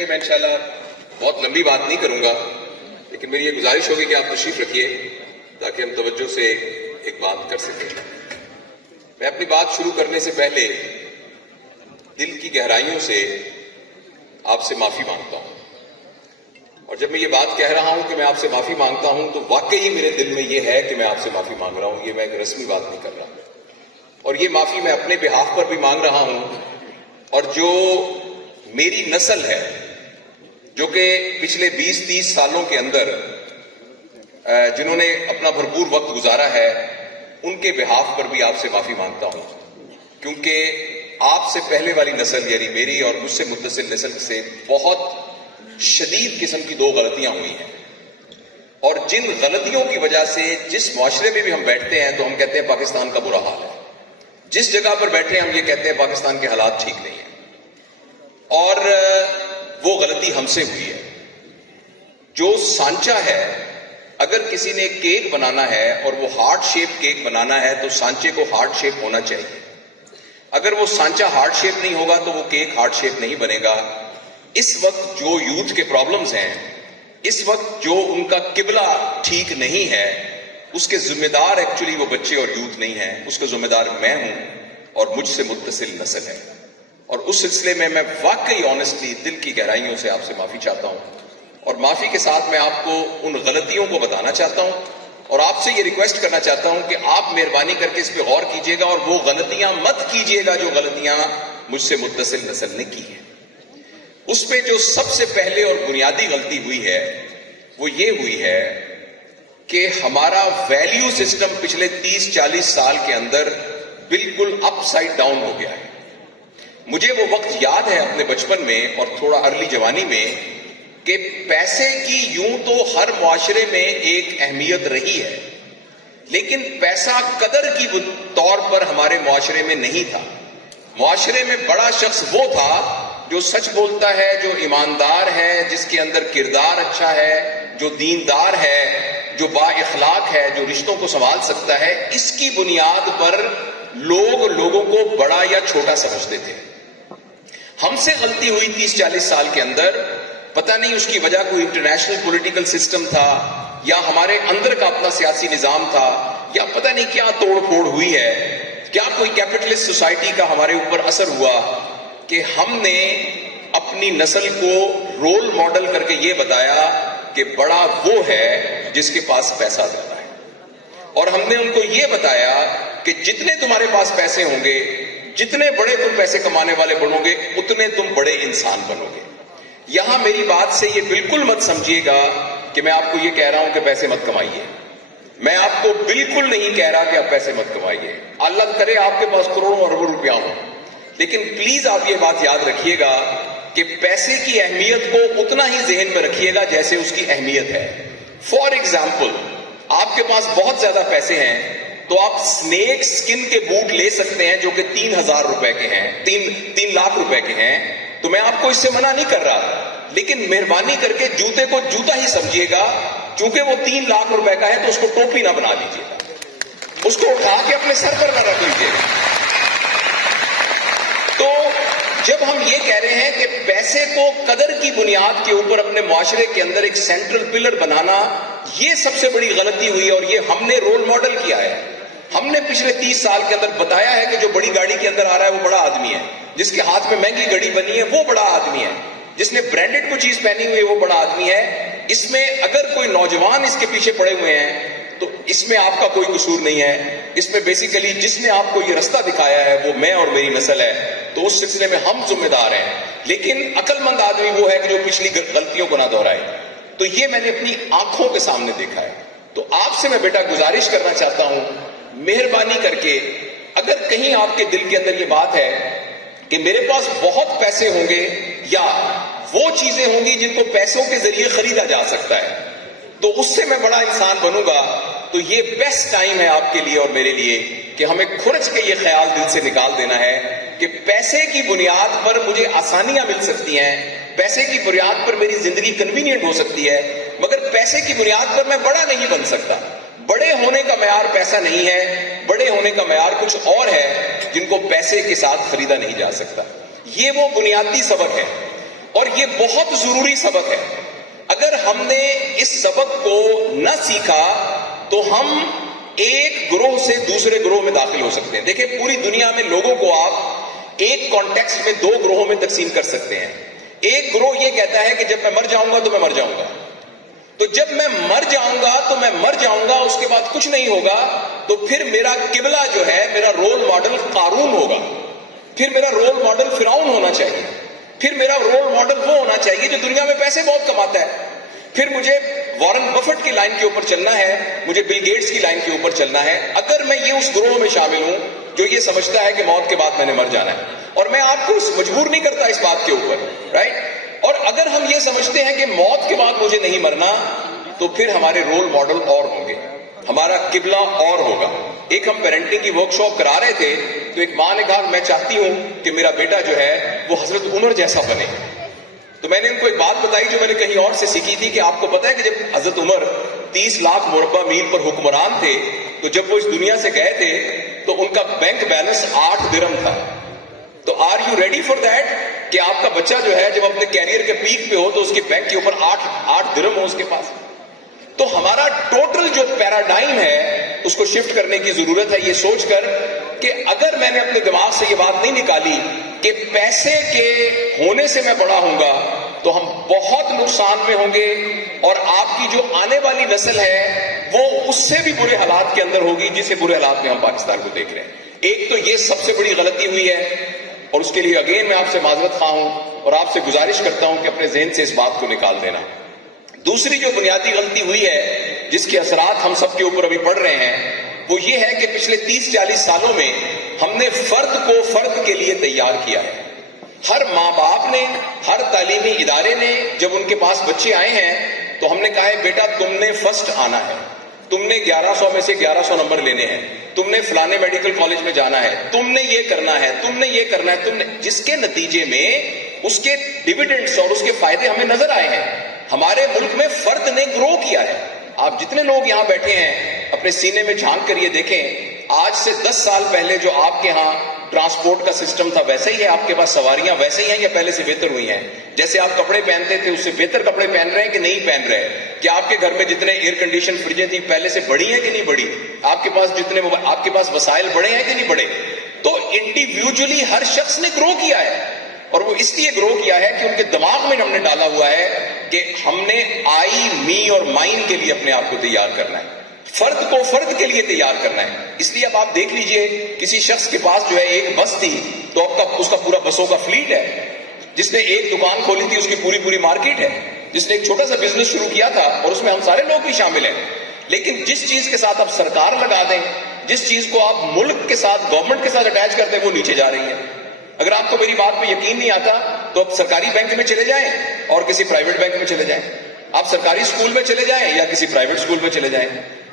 کہ میں انشاءاللہ بہت لمبی بات نہیں کروں گا، لیکن میری یہ گزارش ہوگی کہ آپ تشریف رکھیے تاکہ ہم توجہ سے ایک بات کر سکیں۔ میں اپنی بات شروع کرنے سے پہلے دل کی گہرائیوں سے آپ سے معافی مانگتا ہوں، اور جب میں یہ بات کہہ رہا ہوں کہ میں آپ سے معافی مانگتا ہوں تو واقعی میرے دل میں یہ ہے کہ میں آپ سے معافی مانگ رہا ہوں، یہ میں ایک رسمی بات نہیں کر رہا، اور یہ معافی میں اپنے بہاف پر بھی مانگ رہا ہوں، اور جو میری نسل ہے جو کہ پچھلے 20-30 سالوں کے اندر جنہوں نے اپنا بھرپور وقت گزارا ہے ان کے بہاف پر بھی آپ سے معافی مانگتا ہوں، کیونکہ آپ سے پہلے والی نسل یعنی میری اور مجھ سے متصل نسل سے بہت شدید قسم کی 2 غلطیاں ہوئی ہیں، اور جن غلطیوں کی وجہ سے جس معاشرے میں بھی ہم بیٹھتے ہیں تو ہم کہتے ہیں پاکستان کا برا حال ہے، جس جگہ پر بیٹھے ہیں ہم یہ کہتے ہیں پاکستان کے حالات ٹھیک نہیں ہیں، اور وہ غلطی ہم سے ہوئی ہے۔ جو سانچہ ہے، اگر کسی نے کیک بنانا ہے اور وہ ہارٹ شیپ کیک بنانا ہے تو سانچے کو ہارٹ شیپ ہونا چاہیے، اگر وہ سانچہ ہارٹ شیپ نہیں ہوگا تو وہ کیک ہارٹ شیپ نہیں بنے گا۔ اس وقت جو یوتھ کے پرابلمز ہیں، اس وقت جو ان کا قبلہ ٹھیک نہیں ہے، اس کے ذمہ دار ایکچولی وہ بچے اور یوتھ نہیں ہیں، اس کا ذمہ دار میں ہوں اور مجھ سے متصل نسل ہے، اور اس سلسلے میں واقعی آنیسٹلی دل کی گہرائیوں سے آپ سے معافی چاہتا ہوں، اور معافی کے ساتھ میں آپ کو ان غلطیوں کو بتانا چاہتا ہوں اور آپ سے یہ ریکویسٹ کرنا چاہتا ہوں کہ آپ مہربانی کر کے اس پہ غور کیجئے گا اور وہ غلطیاں مت کیجئے گا جو غلطیاں مجھ سے متصل نسل نے کی ہیں۔ اس پہ جو سب سے پہلے اور بنیادی غلطی ہوئی ہے وہ یہ ہوئی ہے کہ ہمارا ویلیو سسٹم پچھلے 30-40 سال کے اندر بالکل اپ سائڈ ڈاؤن ہو گیا ہے۔ مجھے وہ وقت یاد ہے اپنے بچپن میں اور تھوڑا ارلی جوانی میں کہ پیسے کی یوں تو ہر معاشرے میں ایک اہمیت رہی ہے، لیکن پیسہ قدر کی طور پر ہمارے معاشرے میں نہیں تھا۔ معاشرے میں بڑا شخص وہ تھا جو سچ بولتا ہے، جو ایماندار ہے، جس کے اندر کردار اچھا ہے، جو دیندار ہے، جو با اخلاق ہے، جو رشتوں کو سنبھال سکتا ہے۔ اس کی بنیاد پر لوگ لوگوں کو بڑا یا چھوٹا سمجھتے تھے۔ ہم سے غلطی ہوئی 30-40 سال کے اندر، پتہ نہیں اس کی وجہ کوئی انٹرنیشنل پولیٹیکل سسٹم تھا یا ہمارے اندر کا اپنا سیاسی نظام تھا یا پتہ نہیں کیا توڑ پھوڑ ہوئی ہے، کیا کوئی کیپٹلسٹ سوسائٹی کا ہمارے اوپر اثر ہوا کہ ہم نے اپنی نسل کو رول ماڈل کر کے یہ بتایا کہ بڑا وہ ہے جس کے پاس پیسہ زیادہ ہے، اور ہم نے ان کو یہ بتایا کہ جتنے تمہارے پاس پیسے ہوں گے، جتنے بڑے تم پیسے کمانے والے بنو گے، اتنے تم بڑے انسان بنو گے۔ یہاں میری بات سے یہ بالکل مت سمجھیے گا کہ میں آپ کو یہ کہہ رہا ہوں کہ پیسے مت کمائیے، میں آپ کو بالکل نہیں کہہ رہا کہ آپ پیسے مت کمائیے، اللہ کرے آپ کے پاس کروڑوں اربوں روپیہ ہوں، لیکن پلیز آپ یہ بات یاد رکھیے گا کہ پیسے کی اہمیت کو اتنا ہی ذہن میں رکھیے گا جیسے اس کی اہمیت ہے۔ فار ایگزامپل، آپ کے پاس بہت زیادہ پیسے ہیں تو آپ سنیک سکن کے بوٹ لے سکتے ہیں جو کہ 3,000 روپے کے ہیں، 3 لاکھ روپے کے ہیں، تو میں آپ کو اس سے منع نہیں کر رہا، لیکن مہربانی کر کے جوتے کو جوتا ہی سمجھیے گا، چونکہ وہ 3 لاکھ روپے کا ہے تو اس کو ٹوپی نہ بنا لیجیے گا، اس کو اٹھا کے اپنے سر پر نہ رکھ لیجیے گا۔ تو جب ہم یہ کہہ رہے ہیں کہ پیسے کو قدر کی بنیاد کے اوپر اپنے معاشرے کے اندر ایک سینٹرل پلر بنانا، یہ سب سے بڑی غلطی ہوئی، اور یہ ہم نے رول ماڈل کیا ہے۔ ہم نے پچھلے 30 سال کے اندر بتایا ہے کہ جو بڑی گاڑی کے اندر آ رہا ہے وہ بڑا آدمی ہے، جس کے ہاتھ میں مہنگی گھڑی بنی ہے وہ بڑا آدمی ہے، جس نے برانڈڈ کو چیز پہنی ہوئی ہے وہ بڑا آدمی ہے۔ اس میں اگر کوئی نوجوان اس کے پیچھے پڑے ہوئے ہیں تو اس میں آپ کا کوئی قصور نہیں ہے، اس میں بیسیکلی جس نے آپ کو یہ رستہ دکھایا ہے وہ میں اور میری نسل ہے، تو اس سلسلے میں ہم ذمہ دار ہیں، لیکن عقل مند آدمی وہ ہے کہ جو پچھلی غلطیوں کو نہ دہرائے۔ تو یہ میں نے اپنی آنکھوں کے سامنے دیکھا ہے۔ تو آپ سے میں بیٹا گزارش کرنا چاہتا ہوں، مہربانی کر کے اگر کہیں آپ کے دل کے اندر یہ بات ہے کہ میرے پاس بہت پیسے ہوں گے یا وہ چیزیں ہوں گی جن کو پیسوں کے ذریعے خریدا جا سکتا ہے تو اس سے میں بڑا انسان بنوں گا، تو یہ بیسٹ ٹائم ہے آپ کے لیے اور میرے لیے کہ ہمیں کھرچ کے یہ خیال دل سے نکال دینا ہے کہ پیسے کی بنیاد پر مجھے آسانیاں مل سکتی ہیں، پیسے کی بنیاد پر میری زندگی کنوینئنٹ ہو سکتی ہے، مگر پیسے کی بنیاد پر میں بڑا نہیں بن سکتا۔ بڑے ہونے کا معیار پیسہ نہیں ہے، بڑے ہونے کا معیار کچھ اور ہے جن کو پیسے کے ساتھ خریدا نہیں جا سکتا۔ یہ وہ بنیادی سبق ہے۔ اور یہ بہت ضروری سبق ہے. اگر ہم نے اس سبق کو نہ سیکھا تو ہم ایک گروہ سے دوسرے گروہ میں داخل ہو سکتے ہیں. دیکھیں پوری دنیا میں لوگوں کو آپ ایک کانٹیکسٹ میں دو گروہوں میں تقسیم کر سکتے ہیں. ایک گروہ یہ کہتا ہے کہ جب میں مر جاؤں گا تو میں مر جاؤں گا, تو جب میں مر جاؤں گا تو میں مر جاؤں گا, اس کے بعد کچھ نہیں ہوگا, تو پھر میرا قبلہ جو ہے, میرا رول ماڈل قارون ہوگا, پھر میرا رول ماڈل فرعون ہونا چاہیے, پھر میرا رول ماڈل وہ ہونا چاہیے جو دنیا میں پیسے بہت کماتا ہے, پھر مجھے وارن بفٹ کی لائن کے اوپر چلنا ہے, مجھے بل گیٹس کی لائن کے اوپر چلنا ہے. اگر میں یہ اس گروہ میں شامل ہوں جو یہ سمجھتا ہے کہ موت کے بعد میں نے مر جانا ہے, اور میں آپ کو مجبور نہیں کرتا اس بات کے اوپر, رائٹ, اور اگر ہم یہ سمجھتے ہیں کہ موت کے بعد مجھے نہیں مرنا, تو پھر ہمارے رول ماڈل اور ہوں گے, ہمارا قبلہ اور ہوگا. ایک ہم پیرنٹنگ کی ورکشاپ کرا رہے تھے, تو ایک ماں نے کہا میں چاہتی ہوں کہ میرا بیٹا جو ہے وہ حضرت عمر جیسا بنے. تو میں نے ان کو ایک بات بتائی جو میں نے کہیں اور سے سیکھی تھی, کہ آپ کو پتا ہے کہ جب حضرت عمر 30 لاکھ مربع میل پر حکمران تھے, تو جب وہ اس دنیا سے گئے تھے تو ان کا بینک بیلنس 8 درہم تھا. تو are you ready for that کہ آپ کا بچہ جو ہے جب اپنے کیریئر کے پیک پہ ہو تو اس کے بینک کے اوپر 8 درہم ہو اس کے پاس؟ تو ہمارا ٹوٹل جو پیراڈائم ہے اس کو شفٹ کرنے کی ضرورت ہے, یہ سوچ کر کہ اگر میں نے اپنے دماغ سے یہ بات نہیں نکالی کہ پیسے کے ہونے سے میں بڑا ہوں گا, تو ہم بہت نقصان میں ہوں گے, اور آپ کی جو آنے والی نسل ہے وہ اس سے بھی برے حالات کے اندر ہوگی جسے برے حالات میں ہم پاکستان کو دیکھ رہے ہیں. ایک تو یہ سب سے بڑی غلطی ہوئی ہے, اور اس کے لیے اگین میں آپ سے معذرت خواہ ہوں اور آپ سے گزارش کرتا ہوں کہ اپنے ذہن سے اس بات کو نکال دینا. دوسری جو بنیادی غلطی ہوئی ہے جس کے اثرات ہم سب کے اوپر ابھی پڑ رہے ہیں, وہ یہ ہے کہ پچھلے 30-40 سالوں میں ہم نے فرد کو فرد کے لیے تیار کیا ہے. ہر ماں باپ نے, ہر تعلیمی ادارے نے جب ان کے پاس بچے آئے ہیں تو ہم نے کہا ہے بیٹا تم نے فرسٹ آنا ہے, تم نے 1100 میں سے 1100 نمبر لینے ہیں, تم نے فلانے میڈیکل کالج میں جانا ہے, تم نے یہ کرنا ہے, تم نے یہ کرنا ہے, تم نے, جس کے نتیجے میں اس کے ڈیویڈنڈز اور اس کے فائدے ہمیں نظر آئے ہیں. ہمارے ملک میں فرد نے گرو کیا ہے. آپ جتنے لوگ یہاں بیٹھے ہیں اپنے سینے میں جھانک کر یہ دیکھیں, آج سے 10 سال پہلے جو آپ کے ہاں ٹرانسپورٹ کا سسٹم تھا ویسے ہی ہے, آپ کے پاس سواریاں ویسے ہی ہیں یا پہلے سے بہتر ہوئی ہیں؟ جیسے آپ کپڑے پہنتے تھے اس سے بہتر کپڑے پہن رہے ہیں کہ نہیں پہن رہے؟ کیا آپ کے گھر میں جتنے ایئر کنڈیشن فریجیں تھیں پہلے سے بڑی ہیں کہ نہیں بڑی؟ آپ کے پاس جتنے آپ کے پاس وسائل بڑے ہیں کہ نہیں بڑے؟ تو انڈیویجولی ہر شخص نے گرو کیا ہے, اور وہ اس لیے گرو کیا ہے کہ ان کے دماغ میں ہم نے ڈالا ہوا ہے کہ ہم نے آئی, می اور مائن کے لیے اپنے آپ کو تیار کرنا ہے, فرد کو فرد کے لیے تیار کرنا ہے. اس لیے اب آپ دیکھ لیجئے کسی شخص کے پاس جو ہے ایک بس تھی تو اب اس کا پورا بسوں کا فلیٹ ہے. جس نے ایک دکان کھولی تھی اس کی پوری مارکیٹ ہے. جس نے ایک چھوٹا سا بزنس شروع کیا تھا, اور اس میں ہم سارے لوگ بھی شامل ہیں, لیکن جس چیز کے ساتھ آپ سرکار لگا دیں, جس چیز کو آپ ملک کے ساتھ, گورنمنٹ کے ساتھ اٹیچ کر دیں, وہ نیچے جا رہی ہے. اگر آپ کو میری بات پہ یقین نہیں آتا تو آپ سرکاری بینک میں چلے جائیں اور کسی پرائیویٹ بینک میں چلے جائیں, آپ سرکاری اسکول میں چلے جائیں یا کسی پرائیویٹ اسکول میں چلے جائیں,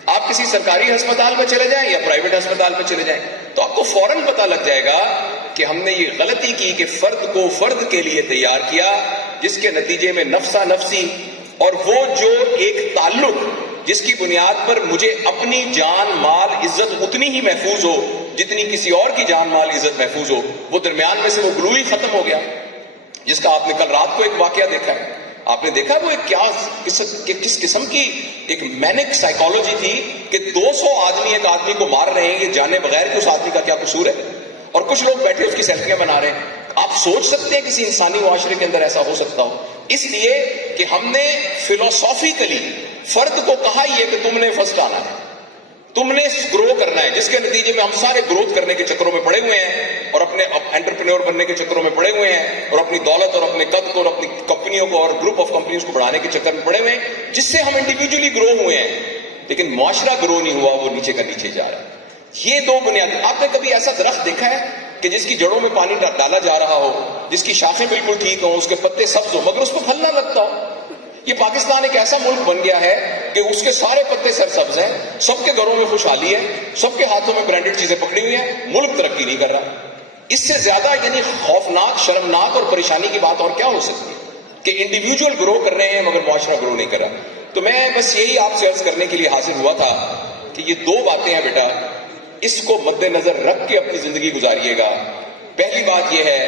آپ کسی سرکاری ہسپتال میں چلے جائیں یا پرائیویٹ ہسپتال میں چلے جائیں, تو آپ کو فوراً پتہ لگ جائے گا کہ ہم نے یہ غلطی کی کہ فرد کو فرد کے لیے تیار کیا, جس کے نتیجے میں نفسا نفسی, اور وہ جو ایک تعلق جس کی بنیاد پر مجھے اپنی جان مال عزت اتنی ہی محفوظ ہو جتنی کسی اور کی جان مال عزت محفوظ ہو, وہ درمیان میں سے وہ گلو ہی ختم ہو گیا. جس کا آپ نے کل رات کو ایک واقعہ دیکھا ہے, آپ نے دیکھا وہ کس قسم کی ایک مینک سائیکالوجی تھی کہ 200 آدمی ایک آدمی کو مار رہے ہیں یہ جانے بغیر کہ اس آدمی کا کیا قصور ہے, اور کچھ لوگ بیٹھے اس کی سیلفیاں بنا رہے ہیں. آپ سوچ سکتے ہیں کسی انسانی معاشرے کے اندر ایسا ہو سکتا ہو؟ اس لیے کہ ہم نے فلسافیکلی فرد کو کہا ہی ہے کہ تم نے فرسٹ آنا ہے, تم نے گرو کرنا ہے, جس کے نتیجے میں ہم سارے گروتھ کرنے کے چکروں میں پڑے ہوئے ہیں, اور اپنے انٹرپرینور بننے کے چکروں میں پڑے ہوئے ہیں, اور اپنی دولت اور اپنے قد کو اور اپنی کمپنیوں کو اور گروپ آف کمپنیز کو بڑھانے کے چکر میں پڑے ہوئے ہیں, جس سے ہم انڈیویجولی گرو ہوئے ہیں, لیکن معاشرہ گرو نہیں ہوا, وہ نیچے کا نیچے جا رہا ہے. یہ دو بنیادی. آپ نے کبھی ایسا درخت دیکھا ہے کہ جس کی جڑوں میں پانی ڈالا جا رہا ہو, جس کی شاخیں بالکل ٹھیک ہوں, اس کے پتے سبز ہو, مگر اس کو پھل نہ لگتا ہو؟ یہ پاکستان ایک ایسا ملک بن گیا ہے کہ اس کے سارے پتے سرسبز ہیں, سب کے گھروں میں خوشحالی ہے, سب کے ہاتھوں میں برانڈڈ چیزیں پکڑی ہوئی ہیں, ملک ترقی نہیں کر رہا. اس سے زیادہ یعنی خوفناک, شرمناک اور پریشانی کی بات اور کیا ہو سکتی ہے کہ انڈیویجول گرو کر رہے ہیں مگر معاشرہ گرو نہیں کر رہا. تو میں بس یہی آپ سے عرض کرنے کے لیے حاضر ہوا تھا کہ یہ دو باتیں ہیں بیٹا, اس کو مد نظر رکھ کے اپنی زندگی گزاریے گا. پہلی بات یہ ہے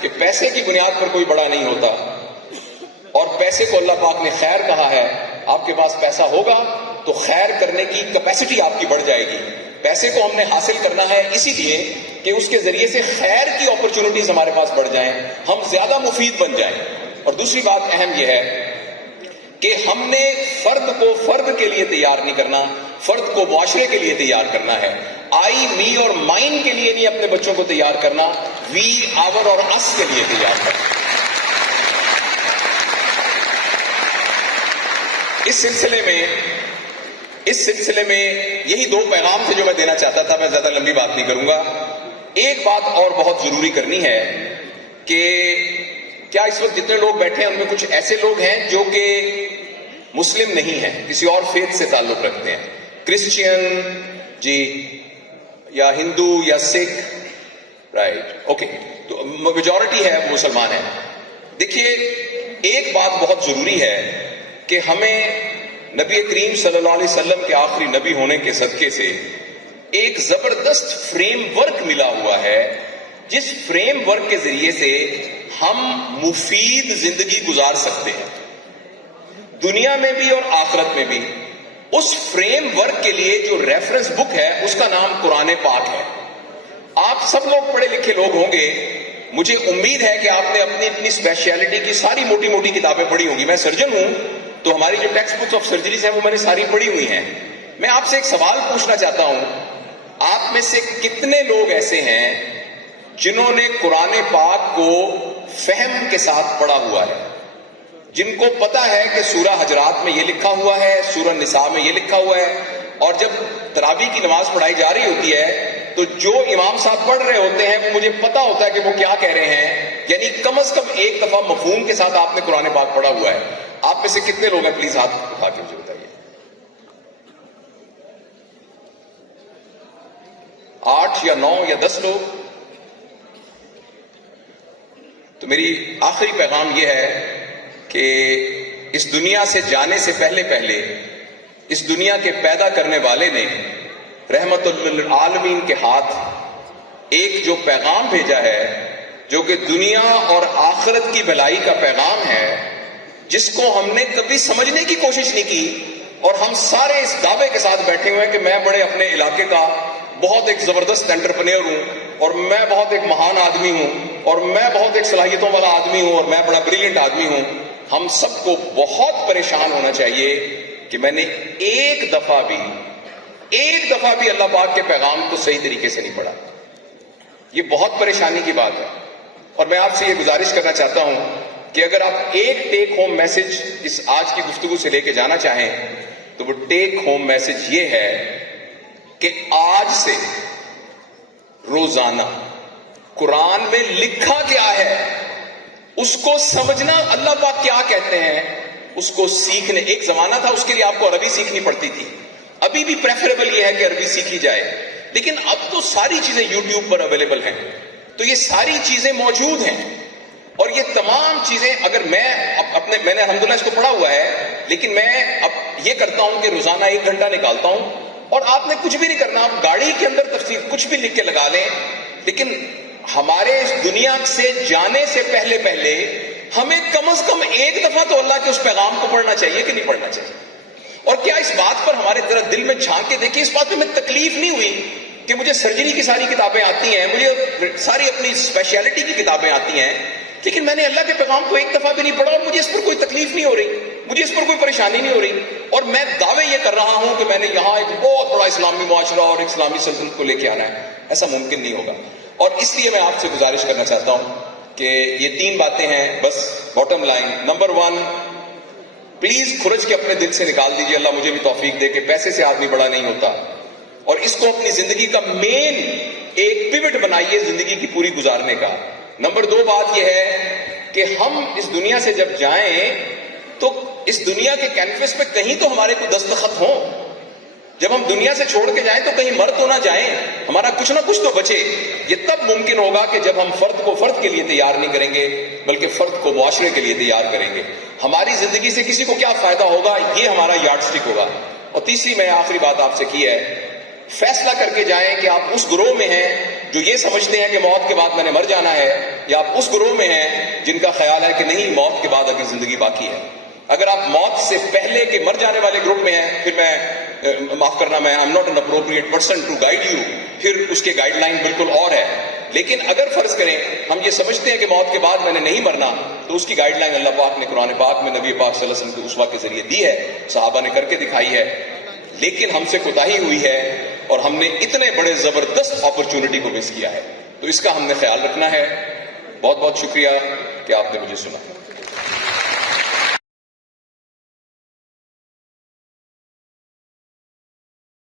کہ پیسے کی بنیاد پر کوئی بڑا نہیں ہوتا, پیسے کو اللہ پاک نے خیر کہا ہے. آپ کے پاس پیسہ ہوگا تو خیر کرنے کی کیپیسٹی آپ کی بڑھ جائے گی. پیسے کو ہم نے حاصل کرنا ہے اسی لیے کہ اس کے ذریعے سے خیر کی اپرچونٹیز ہمارے پاس بڑھ جائیں, ہم زیادہ مفید بن جائیں. اور دوسری بات اہم یہ ہے کہ ہم نے فرد کو فرد کے لیے تیار نہیں کرنا, فرد کو معاشرے کے لیے تیار کرنا ہے. آئی, می اور مائن کے لیے نہیں اپنے بچوں کو تیار کرنا, وی, آور اور اس کے لیے تیار کرنا. اس سلسلے میں یہی دو پیغام تھے جو میں دینا چاہتا تھا. میں زیادہ لمبی بات نہیں کروں گا. ایک بات اور بہت ضروری کرنی ہے کہ کیا اس وقت جتنے لوگ بیٹھے ہیں ان میں کچھ ایسے لوگ ہیں جو کہ مسلم نہیں ہیں, کسی اور فیتھ سے تعلق رکھتے ہیں, کرسچین جی یا ہندو یا سکھ, رائٹ, اوکے, تو میجورٹی ہے وہ مسلمان ہیں. دیکھیے ایک بات بہت ضروری ہے کہ ہمیں نبی کریم صلی اللہ علیہ وسلم کے آخری نبی ہونے کے صدقے سے ایک زبردست فریم ورک ملا ہوا ہے, جس فریم ورک کے ذریعے سے ہم مفید زندگی گزار سکتے ہیں, دنیا میں بھی اور آخرت میں بھی. اس فریم ورک کے لیے جو ریفرنس بک ہے اس کا نام قرآن پاک ہے. آپ سب لوگ پڑھے لکھے لوگ ہوں گے, مجھے امید ہے کہ آپ نے اپنی اپنی اسپیشلٹی کی ساری موٹی موٹی کتابیں پڑھی ہوں گی. میں سرجن ہوں تو ہماری جو ٹیکسٹ بکس آف سرجریز ہیں وہ میں نے ساری پڑھی ہوئی ہیں. میں آپ سے ایک سوال پوچھنا چاہتا ہوں, آپ میں سے کتنے لوگ ایسے ہیں جنہوں نے قرآن پاک کو فہم کے ساتھ پڑھا ہوا ہے, جن کو پتا ہے کہ سورہ حجرات میں یہ لکھا ہوا ہے, سورہ نساء میں یہ لکھا ہوا ہے, اور جب تراویح کی نماز پڑھائی جا رہی ہوتی ہے تو جو امام صاحب پڑھ رہے ہوتے ہیں وہ مجھے پتا ہوتا ہے کہ وہ کیا کہہ رہے ہیں, یعنی کم از کم ایک دفعہ مفہوم کے ساتھ آپ نے قرآن پاک پڑھا ہوا ہے. آپ میں سے کتنے لوگ ہیں, پلیز ہاتھ اٹھا کے مجھے بتائیے. 8 یا 9 یا 10 لوگ. تو میری آخری پیغام یہ ہے کہ اس دنیا سے جانے سے پہلے اس دنیا کے پیدا کرنے والے نے رحمت للعالمین کے ہاتھ ایک جو پیغام بھیجا ہے, جو کہ دنیا اور آخرت کی بھلائی کا پیغام ہے, جس کو ہم نے کبھی سمجھنے کی کوشش نہیں کی, اور ہم سارے اس دعوے کے ساتھ بیٹھے ہوئے ہیں کہ میں بڑے اپنے علاقے کا بہت ایک زبردست انٹرپرینور ہوں, اور میں بہت ایک مہان آدمی ہوں, اور میں بہت ایک صلاحیتوں والا آدمی ہوں, اور میں بڑا بریلینٹ آدمی ہوں. ہم سب کو بہت پریشان ہونا چاہیے کہ میں نے ایک دفعہ بھی اللہ پاک کے پیغام کو صحیح طریقے سے نہیں پڑھا. یہ بہت پریشانی کی بات ہے, اور میں آپ سے یہ گزارش کرنا چاہتا ہوں کہ اگر آپ ایک ٹیک ہوم میسج اس آج کی گفتگو سے لے کے جانا چاہیں تو وہ ٹیک ہوم میسج یہ ہے کہ آج سے روزانہ قرآن میں لکھا کیا ہے اس کو سمجھنا, اللہ پاک کیا کہتے ہیں اس کو سیکھنے. ایک زمانہ تھا اس کے لیے آپ کو عربی سیکھنی پڑتی تھی, ابھی بھی پریفریبل یہ ہے کہ عربی سیکھی جائے, لیکن اب تو ساری چیزیں یوٹیوب پر اویلیبل ہیں, تو یہ ساری چیزیں موجود ہیں. اور یہ تمام چیزیں اگر میں نے الحمدللہ اس کو پڑھا ہوا ہے, لیکن میں اب یہ کرتا ہوں کہ روزانہ 1 گھنٹہ نکالتا ہوں, اور آپ نے کچھ بھی نہیں کرنا, آپ گاڑی کے اندر تفسیر کچھ بھی لکھ کے لگا لیں, لیکن ہمارے اس دنیا سے جانے سے پہلے ہمیں کم از کم ایک دفعہ تو اللہ کے اس پیغام کو پڑھنا چاہیے کہ نہیں پڑھنا چاہیے. اور کیا اس بات پر ہمارے ذرا دل میں جھانک کے دیکھیں, اس بات پہ میں تکلیف نہیں ہوئی کہ مجھے سرجری کی ساری کتابیں آتی ہیں, مجھے ساری اپنی اسپیشلٹی کی کتابیں آتی ہیں, لیکن میں نے اللہ کے پیغام کو ایک دفعہ بھی نہیں پڑھا, اور مجھے اس پر کوئی تکلیف نہیں ہو رہی, مجھے اس پر کوئی پریشانی نہیں ہو رہی, اور میں دعوے یہ کر رہا ہوں کہ میں نے یہاں ایک بہت بڑا اسلامی معاشرہ اور ایک اسلامی سلطنت کو لے کے آنا ہے. ایسا ممکن نہیں ہوگا. اور اس لیے میں آپ سے گزارش کرنا چاہتا ہوں کہ یہ 3 باتیں ہیں بس, باٹم لائن. نمبر 1, پلیز کھرچ کے اپنے دل سے نکال دیجئے, اللہ مجھے بھی توفیق دے کہ پیسے سے آدمی بڑا نہیں ہوتا, اور اس کو اپنی زندگی کا مین ایک پیوٹ بنائیے زندگی کی پوری گزارنے کا. نمبر 2 بات یہ ہے کہ ہم اس دنیا سے جب جائیں تو اس دنیا کے کینوس پہ کہیں تو ہمارے کو دستخط ہوں. جب ہم دنیا سے چھوڑ کے جائیں تو کہیں مر تو نہ جائیں, ہمارا کچھ نہ کچھ تو بچے. یہ تب ممکن ہوگا کہ جب ہم فرد کو فرد کے لیے تیار نہیں کریں گے, بلکہ فرد کو معاشرے کے لیے تیار کریں گے. ہماری زندگی سے کسی کو کیا فائدہ ہوگا, یہ ہمارا یارڈ سٹک ہوگا. اور تیسری میں آخری بات آپ سے کی ہے, فیصلہ کر کے جائیں کہ آپ اس گروہ میں ہیں جو یہ سمجھتے ہیں کہ موت کے بعد میں نے مر جانا ہے, یا آپ اس گروہ میں ہیں جن کا خیال ہے کہ نہیں موت کے بعد ابھی زندگی باقی ہے. اگر آپ موت سے پہلے کے مر جانے والے گروپ میں ہیں پھر میں معاف کرنا میں I'm not an appropriate person to guide you, پھر اس کے گائیڈ لائن بالکل اور ہے. لیکن اگر فرض کریں ہم یہ سمجھتے ہیں کہ موت کے بعد میں نے نہیں مرنا, تو اس کی گائیڈ لائن اللہ پاک نے قرآن پاک میں نبی پاک صلی اللہ علیہ وسلم کے اسوہ کے ذریعے دی ہے, صحابہ نے کر کے دکھائی ہے. لیکن ہم سے کوتاہی ہوئی ہے اور ہم نے اتنے بڑے زبردست اپرچونٹی کو مس کیا ہے, تو اس کا ہم نے خیال رکھنا ہے. بہت بہت شکریہ کہ آپ نے مجھے سنا.